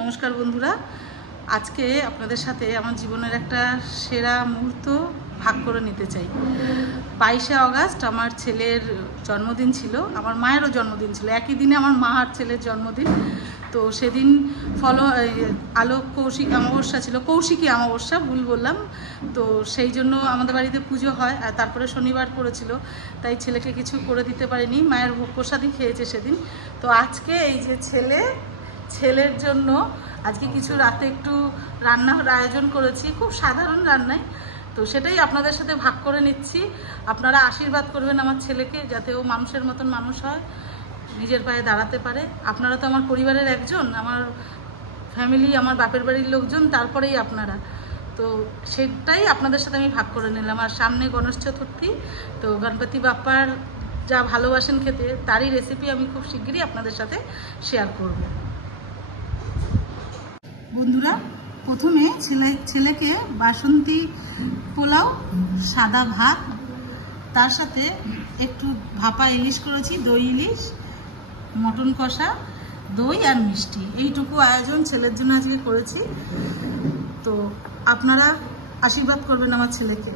নমস্কার বন্ধুরা, আজকে আপনাদের সাথে আমার জীবনের একটা সেরা মুহূর্ত ভাগ করে নিতে চাই। 22শে অগাস্ট আমার ছেলের জন্মদিন ছিল, আমার মায়েরও জন্মদিন ছিল। একই দিনে আমার মা আর ছেলের জন্মদিন। তো সেদিন আলোক কৌশিক অমাবস্যা ছিল, কৌশিকী অমাবস্যা, ভুল বললাম। তো সেই জন্য আমাদের বাড়িতে পুজো হয়, আর তারপরে শনিবার পড়েছিল, তাই ছেলেকে কিছু করে দিতে পারিনি। মায়ের ভোগ প্রসাদই খেয়েছে সেদিন। তো আজকে এই যে ছেলের জন্য আজকে কিছু রাতে একটু রান্নার আয়োজন করেছি, খুব সাধারণ রান্নাই। তো সেটাই আপনাদের সাথে ভাগ করে নিচ্ছি। আপনারা আশীর্বাদ করবেন আমার ছেলেকে, যাতে ও মানুষের মতন মানুষ হয়, নিজের পায়ে দাঁড়াতে পারে। আপনারা তো আমার পরিবারের একজন, আমার ফ্যামিলি, আমার বাপের বাড়ির লোকজন, তারপরেই আপনারা। তো সেটাই আপনাদের সাথে আমি ভাগ করে নিলাম। আর সামনে গণেশ চতুর্থী, তো গণপতি বাপ্পার যা ভালোবাসেন খেতে, তারই রেসিপি আমি খুব শিগগিরই আপনাদের সাথে শেয়ার করব। বন্ধুরা, প্রথমে ছেলেকে বাসন্তী পোলাও, সাদা ভাত, তার সাথে একটু ভাপা ইলিশ করেছি, দই ইলিশ, মটন কষা, দই আর মিষ্টি, এইটুকু আয়োজন ছেলের জন্য আজকে করেছি। তো আপনারা আশীর্বাদ করবেন আমার ছেলেকে।